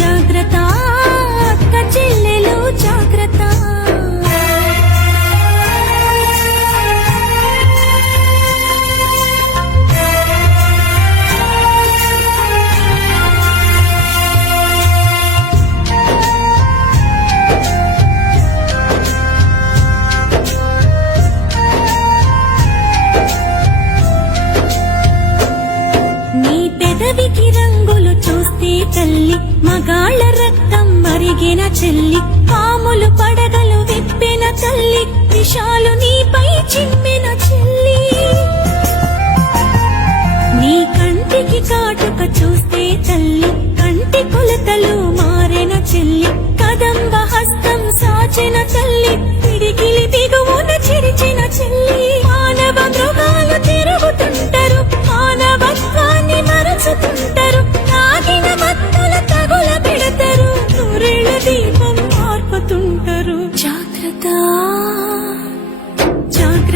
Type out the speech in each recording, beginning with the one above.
जाग्रता మగాళ్ళ రక్తం మరిగిన చెల్లి పాములు పడగలు విప్పిన తల్లి విషాలు నీపై చిమ్మిన చెల్లి. నీ కంటికి కాటుక చూస్తే తల్లి కంటి కొలతలు మారిన చెల్లి కదంబ హస్తం సాచిన తల్లి పిడికిలి దిగువన చిరిచిన చెల్లి.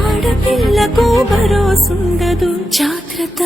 ఆడపిల్లకు భరోసుండదు. జాగ్రత్త